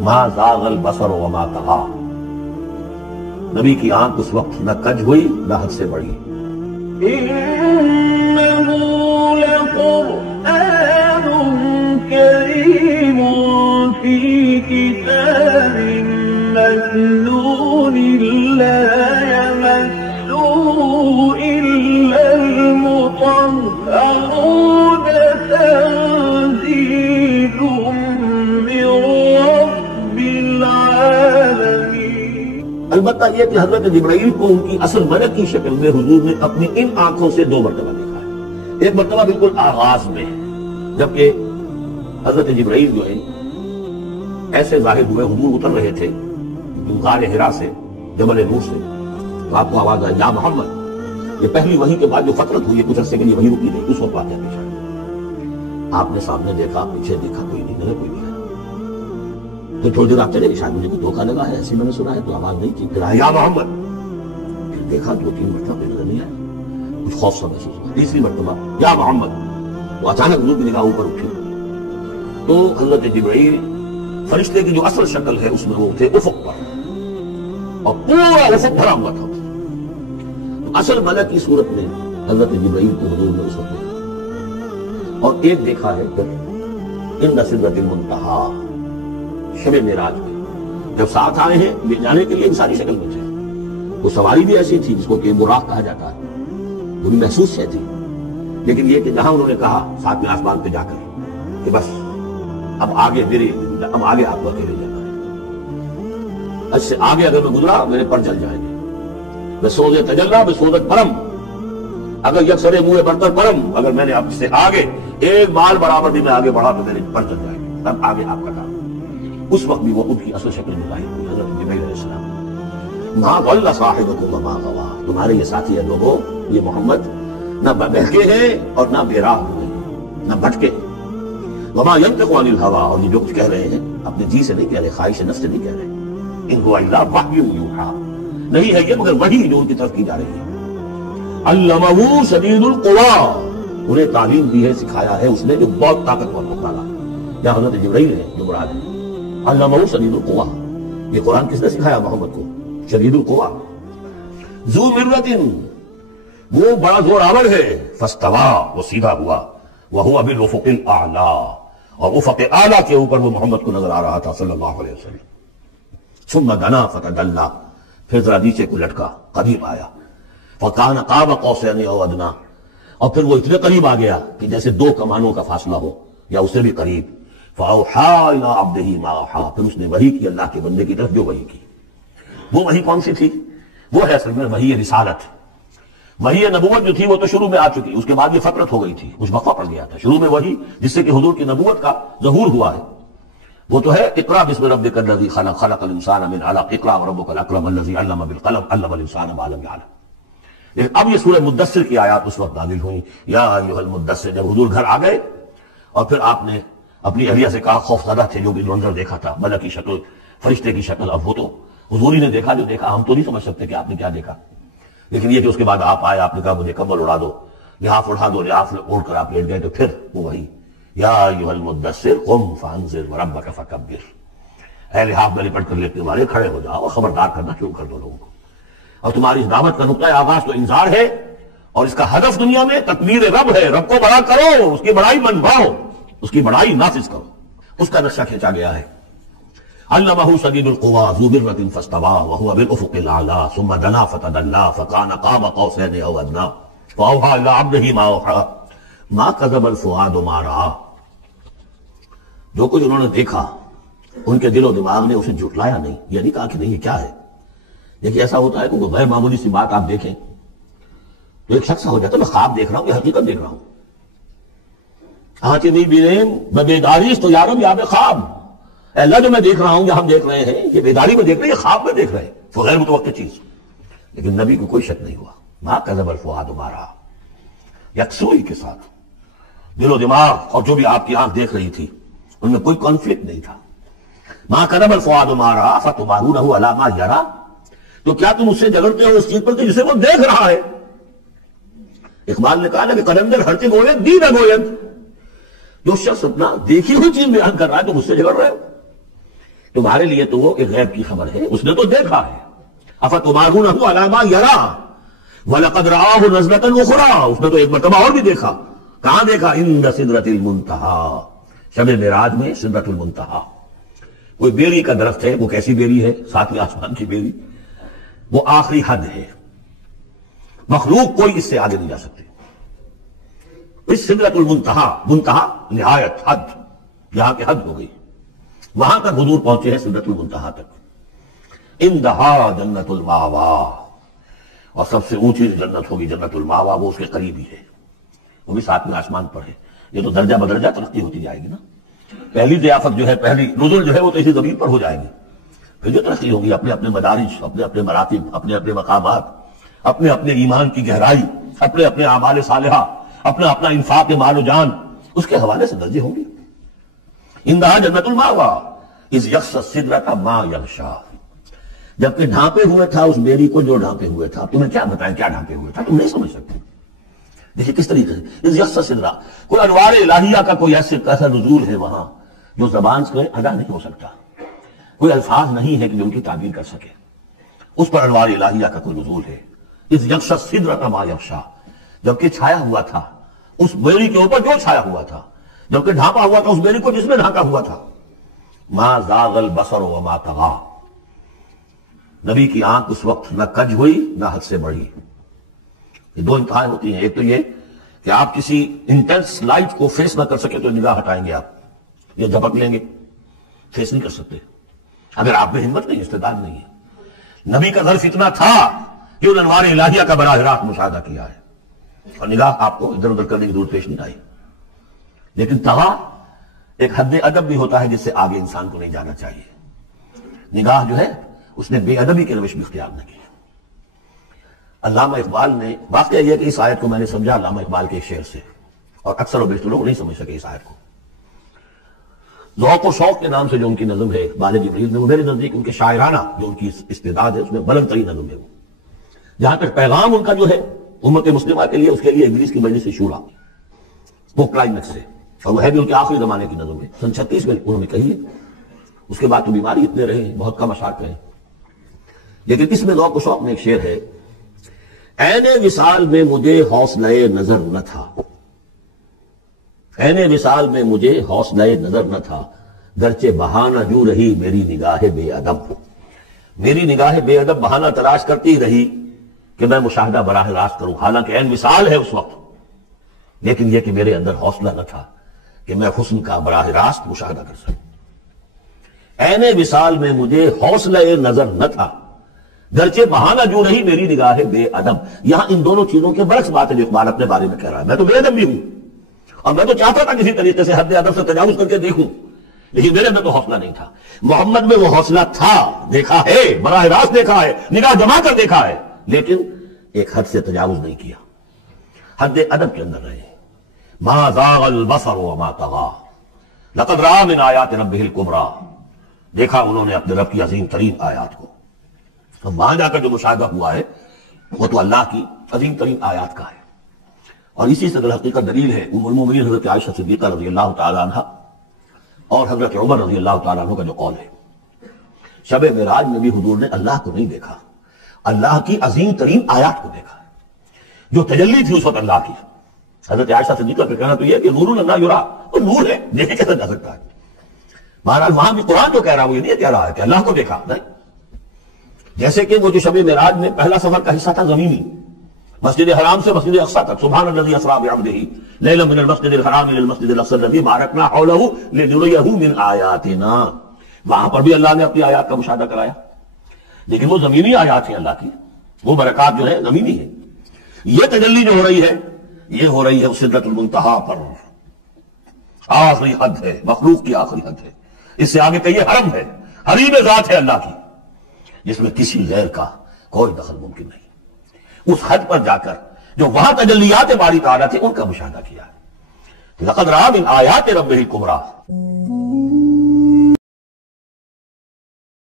ما زاغ البصر وما طغى، نبی کی آنکھ اس وقت نہ کج ہوئی نہ حد سے بڑھی۔ إنه لقرآن كريم في كتاب مكنون لا يمسه إلا المطهرون تنزيل من رب العالمين۔ البتہ یہ کہ حضرت جبرائیل کو ان کی اصل ملک کی شکل میں حضور نے اپنی ان آنکھوں سے 2 مرتبہ دیکھا ہے۔ ایک مرتبہ بالکل آغاز میں، جبکہ حضرت جبرائیل جو ہے ایسے ظاہر ہوئے، حضور اتر رہے تھے غار حرا سے، جبل نور سے، تو آپ کو آواز آئی یا محمد۔ یہ پہلی وحی کے بعد جو فترت ہوئی ہے، کچھ عرصے کے لیے وحی رکی نہیں، اس وقت واقعہ پیش آیا۔ آپ نے سامنے دیکھا، پیچھے دیکھا، کوئی نہیں، نظر کوئی نہیں آیا۔ تو تھوڑی دیر آپ چلے گئے، شاید مجھے کوئی دھوکہ لگا ہے، ایسی میں نے سنا ہے، تو آواز نہیں کی، پھر یا محمد۔ پھر دیکھا 2-3 مرتبہ، پھر نظر نہیں آیا، کچھ خوف سا محسوس ہوا۔ تیسری مرتبہ یا محمد، تو اچانک حضور کی نگاہ اوپر اٹھی، تو حضرت جبرائیل فرشتے کی جو اصل شکل ہے اس میں وہ تھے افق پر، اور پورا افق بھرا ہوا تھا۔ اصل ملک کی صورت میں حضرت جبرائیل کو حضور نے اس وقت دیکھا، اور ایک دیکھا ہے پھر عند سدرۃ المنتہا، شب معراج میں جب ساتھ آئے ہیں لے جانے کے لیے انسانی شکل میں تھے۔ وہ سواری بھی ایسی تھی جس کو کہ براق کہا جاتا ہے، وہ بھی محسوس ہے تھی، لیکن یہ کہ جہاں انہوں نے کہا 7ویں آسمان پہ جا کر کہ بس اب آگے اب آگے آپ کو اکیلے جانا ہے، اس سے آگے اگر میں گزرا میرے پر جل جائیں گے، میں سوزے تجلا میں سوزت پرم، اگر یکسرے منہ برتر پرم، اگر میں نے اب سے آگے 1 مال برابر بھی میں آگے بڑھا تو میرے پر جل جائیں گے، تب آگے آپ کا کام۔ اس وقت بھی وہ ان کی اصل شکل میں ظاہر ہوئی، حضرت جبرائیل علیہ السلام۔ ما ضل صاحبکم وما غوی، تمہارے یہ ساتھی ہے لوگوں، یہ محمد نہ بہکے ہیں اور نہ بے راہ ہوئے، نہ بھٹکے۔ وما ينطق عن الهوى، اور یہ جو کچھ کہہ رہے ہیں اپنے جی سے نہیں کہہ رہے، خواہش نفس سے نہیں کہہ رہے، ان کو الا وحی یوحی، نہیں ہے یہ مگر وحی جو ان کی طرف کی جا رہی ہے۔ علمہ شدید القوی، انہیں تعلیم دی ہے، سکھایا ہے اس نے جو بہت طاقتور مقابلہ، یا حضرت جبرائیل ہے جو مراد ہے۔ علمہ شدید القوی، یہ قرآن کس نے سکھایا محمد کو؟ شدید القوی، ذو مرۃ، وہ بڑا زور آور ہے، فاستوی، وہ سیدھا ہوا، وہو بالافق الاعلی، اور افق اعلیٰ کے اوپر وہ محمد کو نظر آ رہا تھا صلی اللہ علیہ وسلم۔ ثم دنا فتدلی، پھر ذرا نیچے کو لٹکا، قریب آیا، فکان قاب قوسین او ادنی، اور پھر وہ اتنے قریب آ گیا کہ جیسے 2 کمانوں کا فاصلہ ہو یا اس سے بھی قریب۔ فاوحی الی عبدہ ما اوحی، پھر اس نے وحی کی اللہ کے بندے کی طرف جو وحی کی۔ وہ وحی کون سی تھی؟ وہ ہے اصل میں وحی رسالت۔ وحی نبوت جو تھی وہ تو شروع میں آ چکی، اس کے بعد یہ فترت ہو گئی تھی، کچھ وقفہ پڑ گیا تھا۔ شروع میں وحی جس سے کہ حضور کی نبوت کا ظہور ہوا ہے وہ تو ہے اقرا بسم ربک الذی خلق، خلق الانسان من علق، اقرا وربک الاکرم الذی علم بالقلم، علم الانسان ما لم یعلم۔ لیکن اب یہ سورہ مدثر کی آیات اس وقت نازل ہوئی، یا ایھا المدثر، جب حضور گھر آ گئے اور پھر آپ نے اپنی اہلیہ سے کہا، خوف زدہ تھے جو بھی منظر دیکھا تھا، ملک کی شکل، فرشتے کی شکل، اب وہ تو حضور ہی نے دیکھا جو دیکھا، ہم تو نہیں سمجھ سکتے کہ آپ نے کیا دیکھا، لیکن یہ کہ اس کے بعد آپ آئے، آپ نے کہا مجھے کمبل اڑا دو، لحاف اڑا دو، لحاف اوڑھ کر آپ لیٹ گئے، تو پھر وہ وہی یا ایھا المدثر قم فانذر وربک فکبر، اے لحاف میں لپٹ کر لیٹنے والے کھڑے ہو جاؤ اور خبردار کرنا شروع کر دو لوگوں کو۔ اور تمہاری اس دعوت کا نقطۂ آغاز تو انذار ہے، اور اس کا ہدف دنیا میں تکبیر رب ہے، رب کو بڑا کرو، اس کی بڑائی منواؤ، اس کی بڑائی نافذ کرو، اس کا نقشہ کھینچا گیا ہے۔ علمہ شدید القوی ذو مرۃ فاستوی وہو بالافق الاعلی ثم دنا فتدلی فکان قاب قوسین او ادنی فاوحی الی عبدہ ما اوحی ما کذب الفؤاد ما رأى، جو کچھ انہوں نے دیکھا ان کے دل و دماغ نے اسے جھٹلایا نہیں، یہ نہیں کہا کہ نہیں یہ کیا ہے۔ دیکھیں ایسا ہوتا ہے کہ کوئی غیر معمولی سی بات آپ دیکھیں تو ایک شخص ہو جاتا ہے میں خواب دیکھ رہا ہوں، یہ حقیقت دیکھ رہا ہوں۔ آنچنی بیرین ببیداریش تو یارب یا بے خواب، اے اللہ جو میں دیکھ رہا ہوں یا ہم دیکھ رہے ہیں یہ بیداری میں دیکھ رہے ہیں، یہ خواب میں دیکھ رہے ہیں، تو غیر متوقع چیز۔ لیکن نبی کو کوئی شک نہیں ہوا، ما کذب الفؤاد ما رأى، یکسوئی کے ساتھ دل و دماغ اور جو بھی آپ کی آنکھ دیکھ رہی تھی ان میں کوئی کانفلکٹ نہیں تھا۔ ما کذب الفؤاد ما رأى فتمارونہ علی ما یری، تو کیا تم اس سے جھگڑتے ہو اس چیز پر جسے وہ دیکھ رہا ہے؟ اقبال نے کہا نا کہ قلندر ہرچے گوید دی نہ گوید، جو شخص اپنا دیکھی ہوئی چیز بیان کر رہا ہے تو مجھ سے جھگڑ رہے ہو، تمہارے لیے تو وہ ایک غیب کی خبر ہے، اس نے تو دیکھا ہے. افتمارونہ علی ما یری وَلَقَدْ رَآهُ نَزْلَةً أُخْرَىٰ، اس نے تو ایک مرتبہ اور بھی دیکھا. کہاں دیکھا؟ عند سدرۃ المنتہیٰ، شب معراج میں سدرۃ المنتہیٰ. کوئی بیری کا درخت ہے، وہ کیسی بیری ہے؟ ساتویں آسمان کی بیری. وہ آخری حد ہے، مخلوق کوئی اس سے آگے نہیں جا سکتی. اس سدرۃ المنتہیٰ، منتہا نہایت، حد، جہاں کی حد ہو گئی، وہاں تک حضور پہنچے ہیں، سدرۃ المنتہیٰ تک. عندہا جنت الماویٰ، اور سب سے اونچی جنت ہوگی جنت الماویٰ، وہ اس کے قریب ہی ہے، وہ بھی ساتویں آسمان پر ہے. یہ تو درجہ بدرجہ ترقی ہوتی جائے گی نا. پہلی ضیافت جو ہے، پہلی نزول جو ہے، وہ تو اسی زمین پر ہو جائے گی. پھر جو ترقی ہوگی، اپنے اپنے مدارج، اپنے اپنے مراتب، اپنے اپنے مقامات، اپنے اپنے ایمان کی گہرائی، اپنے اپنے اعمال صالحہ، اپنا اپنا انفاق مال و جان، اس کے حوالے سے درجے ہوں گے. عندہا جنت الماویٰ اذ یغشی السدرۃ ما یغشیٰ، جبکہ ڈھانپے ہوئے تھا اس بیری کو جو ڈھانپے ہوئے تھا. تمہیں کیا بتائیں کیا ڈھانپے ہوئے تھا، تم نہیں سمجھ سکتے. دیکھیں کس طریقے سے اذ یغشی السدرۃ، کوئی انوار الہیہ کا کوئی ایسا نزول ہے وہاں جو زبان سے ادا نہیں ہو سکتا. کوئی الفاظ نہیں ہے کہ جو ان کی تعبیر کر سکے. اس پر انوار الہیہ کا کوئی نزول ہے. اذ یغشی السدرۃ ما یغشیٰ، جبکہ چھایا ہوا تھا اس بیری کے اوپر جو چھایا ہوا تھا، جبکہ ڈھانپا ہوا تھا اس بیری کو جس میں ڈھانکا ہوا تھا. ما زاغ البصر وما طغیٰ، نبی کی آنکھ اس وقت نہ کج ہوئی نہ حد سے بڑھی. یہ دو انتہائیں ہوتی ہیں. ایک تو یہ کہ آپ کسی انٹینس لائٹ کو فیس نہ کر سکے تو نگاہ ہٹائیں گے، آپ یہ جھپک لیں گے، فیس نہیں کر سکتے اگر آپ میں ہمت نہیں، استعداد نہیں ہے. نبی کا ظرف اتنا تھا کہ ان انوار الہیہ کا براہ راست مشاہدہ کیا ہے، اور نگاہ آپ کو ادھر ادھر کرنے کی ضرورت پیش نہیں آئی. لیکن طغیٰ ایک حد ادب بھی ہوتا ہے جس سے آگے انسان کو نہیں جانا چاہیے. نگاہ جو ہے اس نے بے ادبی کی روش بھی اختیار نہ کی. علامہ اقبال نے، واقعہ یہ کہ اس آیت کو میں نے سمجھا علامہ اقبال کے ایک شعر سے، اور اکثر و بیشتر لوگ نہیں سمجھ سکے اس آیت کو. ذوق و شوق کے نام سے جو ان کی نظم ہے اقبال جبریل میں، وہ میرے نزدیک ان کے شاعرانہ جو ان کی استعداد ہے اس میں بلند ترین نظم ہے. وہ جہاں تک پیغام ان کا جو ہے امت مسلمہ کے لیے، اس کے لیے ابلیس کی مجلس شورا، وہ کلائمیکس ہے، اور وہ ہے بھی ان کے آخری زمانے کی نظم ہے. سن 36 میں انہوں نے کہی ہے. اس کے بعد تو بیماری اتنے رہے ہیں، بہت کم اشعار رہے. لیکن اس میں ذوق و شوق میں ایک شعر ہے: عین وصال میں مجھے حوصلہ نظر نہ تھا، عین وصال میں مجھے حوصلہ نظر نہ تھا، گرچہ بہانہ جو رہی میری نگاہ بے ادب. میری نگاہ بے ادب بہانہ تلاش کرتی رہی کہ میں مشاہدہ براہ راست کروں، حالانکہ عین وصال ہے اس وقت، لیکن یہ کہ میرے اندر حوصلہ نہ تھا کہ میں حسن کا براہ راست مشاہدہ کر سکوں. عین وصال میں مجھے حوصلہ نظر نہ تھا، گرچہ بہانہ جو رہی میری نگاہ بے ادب. یہاں ان دونوں چیزوں کے برعکس بات ہے جو اقبال اپنے بارے میں کہہ رہا ہے. میں تو بے ادب بھی ہوں، اور میں تو چاہتا تھا کسی طریقے سے حد ادب سے تجاوز کر کے دیکھوں، لیکن میرے اندر تو حوصلہ نہیں تھا. محمد میں وہ حوصلہ تھا، دیکھا ہے، براہ راست دیکھا ہے، نگاہ جما کر دیکھا ہے، لیکن ایک حد سے تجاوز نہیں کیا، حد ادب کے اندر رہے. ما زاغ البصر وما طغیٰ لقد رأى من آیات ربہ الکبریٰ، دیکھا انہوں نے اپنے رب کی عظیم ترین آیات کو. تو وہاں جا کر جو مشاہدہ ہوا ہے وہ تو اللہ کی عظیم ترین آیات کا ہے. اور اسی سے در حقیقت دلیل ہے ام المومنین حضرت عائشہ صدیقہ رضی اللہ تعالیٰ عنہ اور حضرت عمر رضی اللہ تعالیٰ عنہ کا جو قول ہے. شب معراج میں بھی حضور نے اللہ کو نہیں دیکھا، اللہ کی عظیم ترین آیات کو دیکھا جو تجلی تھی اس وقت اللہ کی. حضرت عائشہ صدیقہ کا کہنا تو یہ کہ نور لا یرا، وہ نور ہے، دیکھے کیسا جا سکتا ہے. بہرحال وہاں بھی قرآن جو کہہ رہا ہے وہ یہ نہیں کہہ رہا ہے کہ اللہ کو دیکھا، نہیں. جیسے کہ وہ جو شب معراج میں پہلا سفر کا حصہ تھا زمینی، مسجد حرام سے مسجد اقصی تک، سبحان الذی اسریٰ بعبدہ لیلا من المسجد الحرام الی المسجد الاقصی الذی بارکنا حولہ لنریہ من آیاتنا. وہاں پر بھی اللہ نے اپنی آیات کا مشاہدہ کرایا، لیکن وہ زمینی آیات ہیں اللہ کی، وہ برکات جو ہے زمینی ہے. یہ تجلی جو ہو رہی ہے یہ ہو رہی ہے سدرۃ المنتہیٰ پر، آخری حد ہے، مخلوق کی آخری حد ہے. اس سے آگے کہیے حرم ہے، حریم ذات ہے اللہ کی، جس میں کسی غیر کا کوئی دخل ممکن نہیں. اس حد پر جا کر جو وہاں تجلیات باری تعالیٰ تھے ان کا مشاہدہ کیا ہے. لقد رأى من آیات ربہ الکبریٰ.